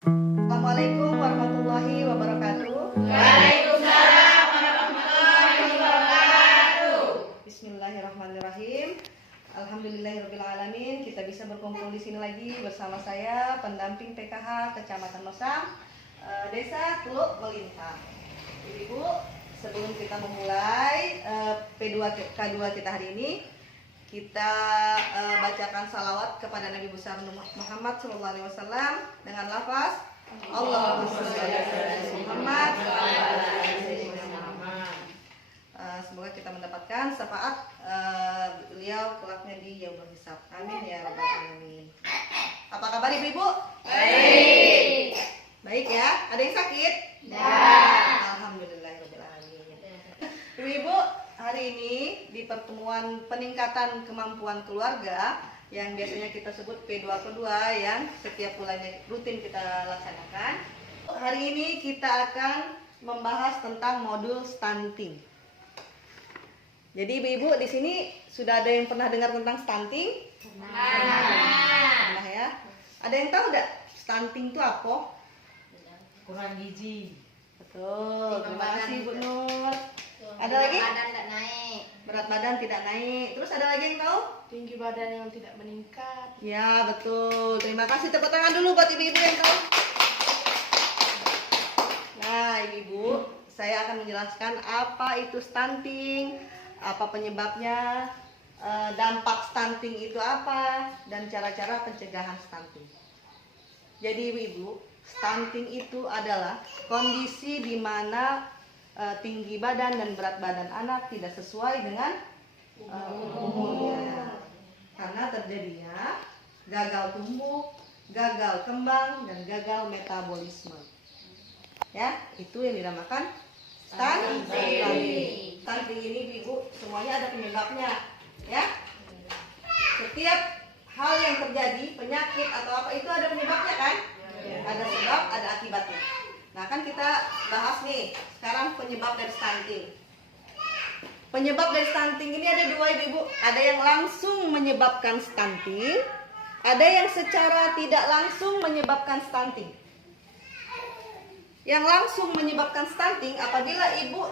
Assalamualaikum warahmatullahi wabarakatuh. Waalaikumsalam warahmatullahi wabarakatuh. Bismillahirrahmanirrahim. Alhamdulillahirrabbilalamin. Kita bisa berkumpul di sini lagi bersama saya, pendamping PKH Kecamatan Losam, Desa Teluk Melintang. Ibu, sebelum kita memulai P2K2 kita hari ini, kita bacakan salawat kepada Nabi besar Muhammad SAW dengan lafaz Allahumma shalli ala Muhammad. Semoga kita mendapatkan syafaat beliau kelaknya di yaumul hisab. Amin ya rabbal alamin. Apa kabar ibu-ibu? Baik. Baik ya. Ada yang sakit? Ya. Alhamdulillahirabbil alamin. Ibu-ibu, hari ini di pertemuan peningkatan kemampuan keluarga yang biasanya kita sebut P2K2 yang setiap bulannya rutin kita laksanakan. Hari ini kita akan membahas tentang modul stunting. Jadi ibu-ibu di sini sudah ada yang pernah dengar tentang stunting? Pernah ya. Ada yang tahu enggak stunting itu apa? Kurang gizi. Betul. Terima kasih Bu Nur. Ada lagi? Badan tidak naik. Berat badan tidak naik. Terus ada lagi yang tahu? Tinggi badan yang tidak meningkat. Ya betul. Terima kasih. Tepuk tangan dulu buat ibu-ibu yang tahu. Nah ibu-ibu, saya akan menjelaskan apa itu stunting, apa penyebabnya, dampak stunting itu apa, dan cara-cara pencegahan stunting. Jadi ibu-ibu, stunting itu adalah kondisi di mana tinggi badan dan berat badan anak tidak sesuai dengan umurnya, karena terjadinya gagal tumbuh, gagal kembang, dan gagal metabolisme. Ya, itu yang dinamakan stunting. Stunting ini ibu semuanya ada penyebabnya, ya. Setiap hal yang terjadi, penyakit atau apa itu ada penyebabnya kan? Ada sebab, ada akibatnya. Nah kan kita bahas nih sekarang penyebab dari stunting. Penyebab dari stunting ini ada dua ibu. Ada yang langsung menyebabkan stunting, ada yang secara tidak langsung menyebabkan stunting. Yang langsung menyebabkan stunting, apabila ibu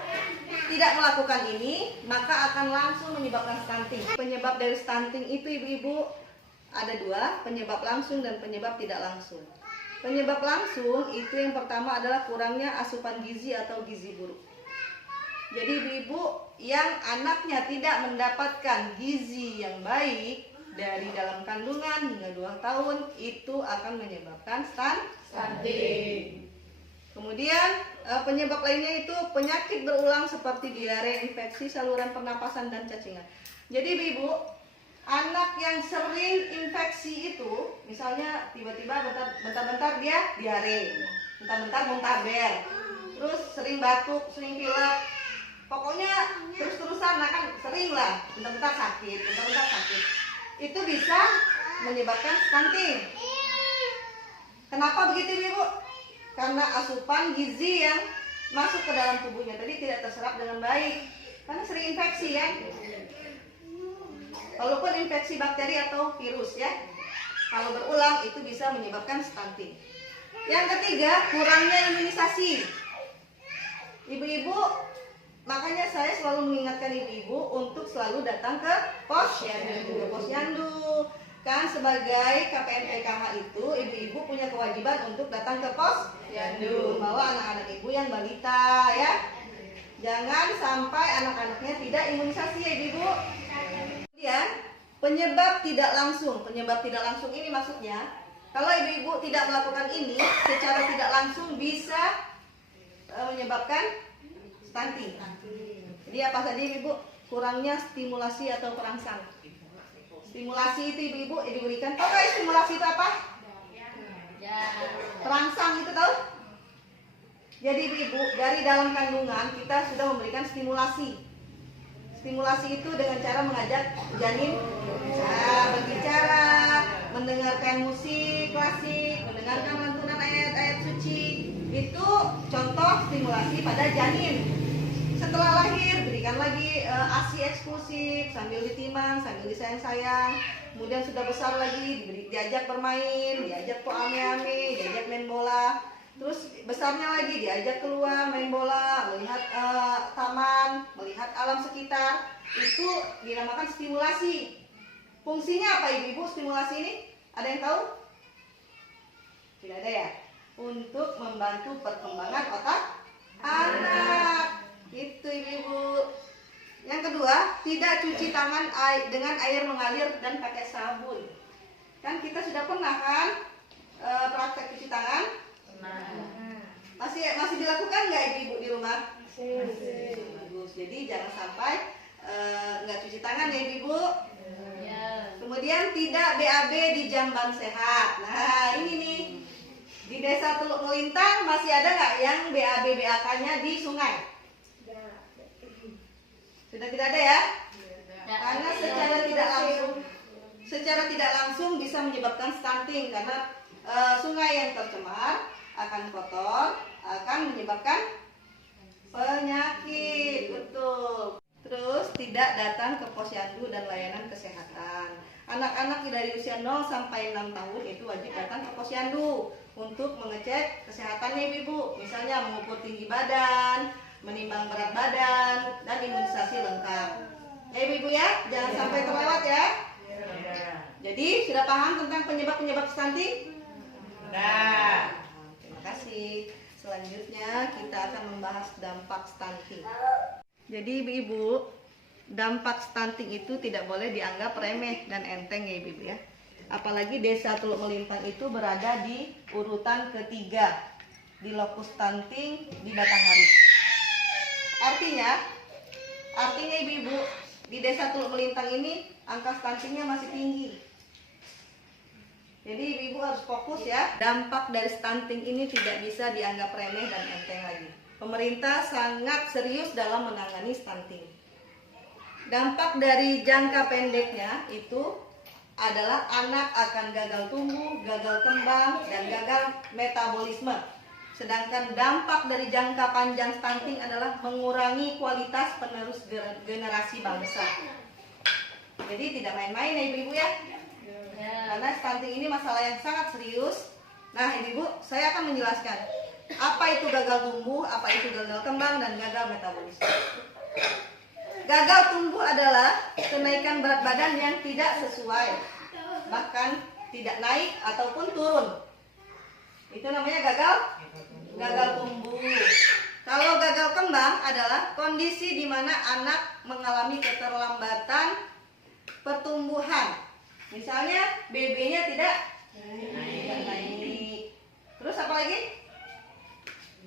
tidak melakukan ini, maka akan langsung menyebabkan stunting. Penyebab dari stunting itu ibu-ibu ada dua, penyebab langsung dan penyebab tidak langsung. Penyebab langsung itu yang pertama adalah kurangnya asupan gizi atau gizi buruk. Jadi ibu-ibu yang anaknya tidak mendapatkan gizi yang baik dari dalam kandungan hingga 2 tahun, itu akan menyebabkan stunting. Kemudian penyebab lainnya itu penyakit berulang seperti diare, infeksi saluran pernapasan, dan cacingan. Jadi ibu, anak yang sering infeksi itu, misalnya tiba-tiba bentar-bentar dia diare, bentar-bentar muntaber, terus sering batuk, sering pilek, pokoknya terus-terusan, nah kan sering lah, bentar-bentar sakit, itu bisa menyebabkan stunting. Kenapa begitu ibu? Karena asupan gizi yang masuk ke dalam tubuhnya tadi tidak terserap dengan baik, karena sering infeksi kan. Walaupun infeksi bakteri atau virus ya, kalau berulang itu bisa menyebabkan stunting. Yang ketiga, kurangnya imunisasi. Ibu-ibu, makanya saya selalu mengingatkan ibu-ibu untuk selalu datang ke posyandu. Kan sebagai KPM PKH itu, ibu-ibu punya kewajiban untuk datang ke posyandu, membawa anak-anak ibu yang balita ya. Jangan sampai anak-anaknya tidak imunisasi ya ibu-ibu. Kemudian penyebab tidak langsung ini maksudnya kalau ibu-ibu tidak melakukan ini secara tidak langsung bisa menyebabkan stunting. Jadi apa saja ibu? Kurangnya stimulasi atau perangsang. Stimulasi itu ibu-ibu diberikan. Tahu nggak stimulasi itu apa? Perangsang itu tahu? Jadi ibu, dari dalam kandungan kita sudah memberikan stimulasi. Stimulasi itu dengan cara mengajak janin berbicara, mendengarkan musik klasik, mendengarkan lantunan ayat-ayat suci. Itu contoh stimulasi pada janin. Setelah lahir, berikan lagi ASI eksklusif sambil ditimang, sambil disayang-sayang. Kemudian sudah besar lagi, diajak bermain, diajak po ame-ame, diajak main bola. Terus besarnya lagi diajak keluar main bola, melihat taman, melihat alam sekitar. Itu dinamakan stimulasi. Fungsinya apa ibu-ibu stimulasi ini? Ada yang tahu? Tidak ada ya? Untuk membantu perkembangan otak anak. Itu ibu-ibu. Yang kedua, tidak cuci tangan dengan air mengalir dan pakai sabun. Kan kita sudah pernah kan praktek cuci tangan? Masih dilakukan nggak ibu-ibu di rumah? Bagus. Jadi jangan sampai nggak cuci tangan ya ibu-ibu. Kemudian tidak BAB di jamban sehat. Nah ini nih di desa Teluk Melintang masih ada nggak yang BAK-nya di sungai? Sudah tidak ada ya? Karena secara tidak langsung bisa menyebabkan stunting karena sungai yang tercemar akan kotor, akan menyebabkan penyakit. Betul. Terus tidak datang ke posyandu dan layanan kesehatan. Anak-anak dari usia 0 sampai 6 tahun itu wajib datang ke posyandu untuk mengecek kesehatannya ibu-ibu. Misalnya mengukur tinggi badan, menimbang berat badan, dan imunisasi lengkap. Ya ibu-ibu ya, jangan sampai terlewat ya. Jadi sudah paham tentang penyebab-penyebab stunting? Nah, terima kasih. Selanjutnya kita akan membahas dampak stunting. Jadi ibu-ibu, dampak stunting itu tidak boleh dianggap remeh dan enteng ya ibu-ibu ya. Apalagi desa Teluk Melintang itu berada di urutan ketiga di lokus stunting di Batanghari. Artinya ibu-ibu, di desa Teluk Melintang ini angka stuntingnya masih tinggi. Jadi ibu-ibu harus fokus ya. Dampak dari stunting ini tidak bisa dianggap remeh dan enteng lagi. Pemerintah sangat serius dalam menangani stunting. Dampak dari jangka pendeknya itu adalah anak akan gagal tumbuh, gagal kembang, dan gagal metabolisme. Sedangkan dampak dari jangka panjang stunting adalah mengurangi kualitas penerus generasi bangsa. Jadi tidak main-main ya ibu-ibu ya. Karena stunting ini masalah yang sangat serius. Nah ibu-ibu, saya akan menjelaskan apa itu gagal tumbuh, apa itu gagal kembang, dan gagal metabolisme. Gagal tumbuh adalah kenaikan berat badan yang tidak sesuai, bahkan tidak naik ataupun turun. Itu namanya gagal tumbuh. Kalau gagal kembang adalah kondisi di mana anak mengalami keterlambatan pertumbuhan. Misalnya BB-nya tidak naik. Terus apa lagi?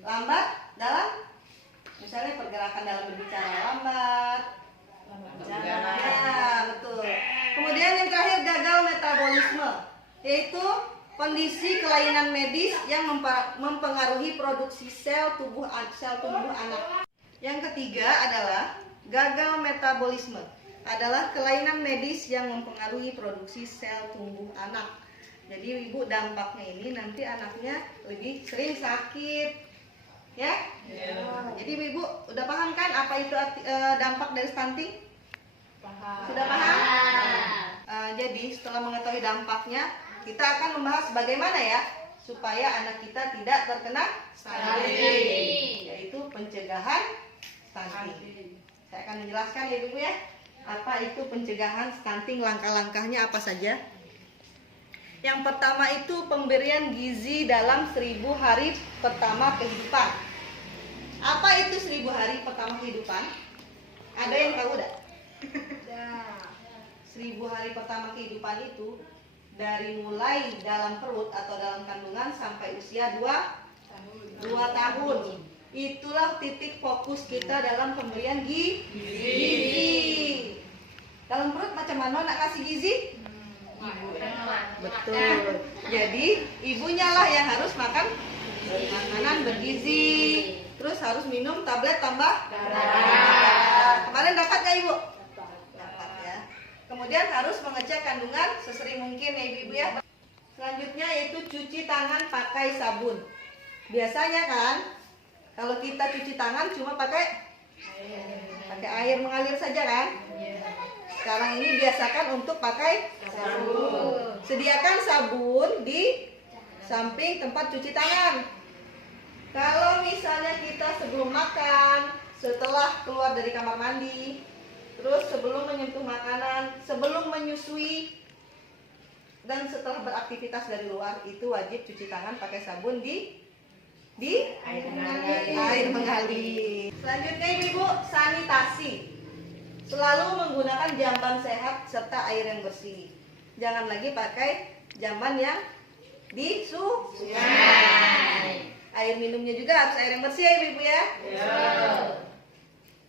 Lambat dalam, misalnya pergerakan dalam berbicara lambat. Ya, betul. Kemudian yang terakhir gagal metabolisme, yaitu kondisi kelainan medis yang mempengaruhi produksi sel tubuh anak. Yang ketiga adalah gagal metabolisme, adalah kelainan medis yang mempengaruhi produksi sel tubuh anak. Jadi ibu, dampaknya ini nanti anaknya lebih sering sakit. Ya? Jadi ibu udah paham kan apa itu dampak dari stunting? Sudah paham? Jadi setelah mengetahui dampaknya, kita akan membahas bagaimana ya supaya anak kita tidak terkena stunting, yaitu pencegahan stunting. Saya akan menjelaskan ya ibu ya, apa itu pencegahan stunting, langkah-langkahnya apa saja. Yang pertama itu pemberian gizi dalam 1000 hari pertama kehidupan. Apa itu 1000 hari pertama kehidupan? Ada yang tahu enggak? 1000 hari pertama kehidupan itu dari mulai dalam perut atau dalam kandungan sampai usia 2 tahun. Itulah titik fokus kita dalam pemberian gizi. Dalam perut macam mana nak kasih gizi? Betul. Jadi ibunya lah yang harus makan makanan bergizi. Terus harus minum tablet tambah darah. Kemarin dapat nggak ibu? Dapat ya. Kemudian harus mengecek kandungan sesering mungkin ya ibu ya. Selanjutnya yaitu cuci tangan pakai sabun. Biasanya kan kalau kita cuci tangan cuma pakai air mengalir saja kan? Sekarang ini biasakan untuk pakai sabun. Sediakan sabun di samping tempat cuci tangan. Kalau misalnya kita sebelum makan, setelah keluar dari kamar mandi, terus sebelum menyentuh makanan, sebelum menyusui, dan setelah beraktivitas dari luar, itu wajib cuci tangan pakai sabun di air mengalir. Selanjutnya ibu, sanitasi. Selalu menggunakan jamban sehat serta air yang bersih. Jangan lagi pakai jamban yang di sungai. Air minumnya juga harus air yang bersih ya ibu ya.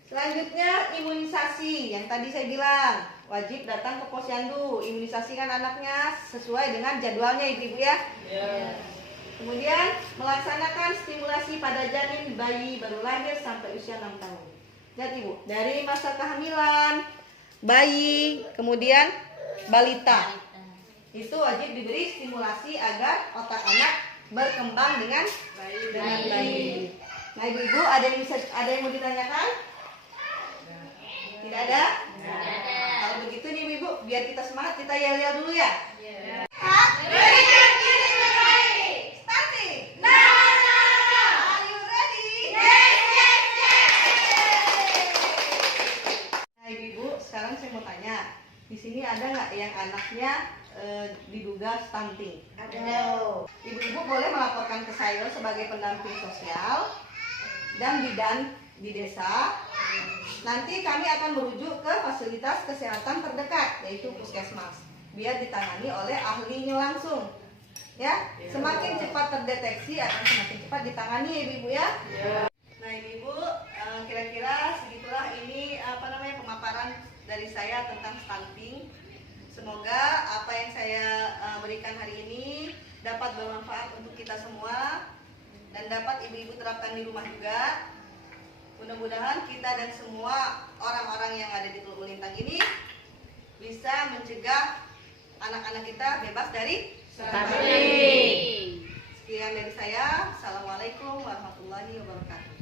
Selanjutnya imunisasi. Yang tadi saya bilang wajib datang ke posyandu. Imunisasikan anaknya sesuai dengan jadwalnya ibu ya. Kemudian melaksanakan stimulasi pada janin bayi baru lahir sampai usia 6 tahun. Lihat ibu, dari masa kehamilan, bayi, kemudian balita, itu wajib diberi stimulasi agar otak anak berkembang dengan baik. Nah ibu-ibu, ada yang mau ditanyakan? Tidak ada? Kalau begitu nih ibu, biar kita semangat, kita yel-yel dulu ya. Berikan diri terbaik. Starting. Are you ready? Nah ibu-ibu, sekarang saya mau tanya, di sini ada nggak yang anaknya diduga stunting? Ada. Ibu-ibu boleh melaporkan ke saya sebagai pendamping sosial dan bidan di desa. Nanti kami akan merujuk ke fasilitas kesehatan terdekat, yaitu puskesmas, biar ditangani oleh ahlinya langsung. Ya, semakin cepat terdeteksi akan semakin cepat ditangani ya ibu ya. Nah ibu, kira-kira segitulah ini pemaparan dari saya tentang stunting. Semoga apa yang saya berikan hari ini dapat bermanfaat untuk kita semua dan dapat ibu-ibu terapkan di rumah juga. Mudah-mudahan kita dan semua orang-orang yang ada di Teluk Lintang ini bisa mencegah anak-anak kita bebas dari stunting. Sekian dari saya. Assalamualaikum warahmatullahi wabarakatuh.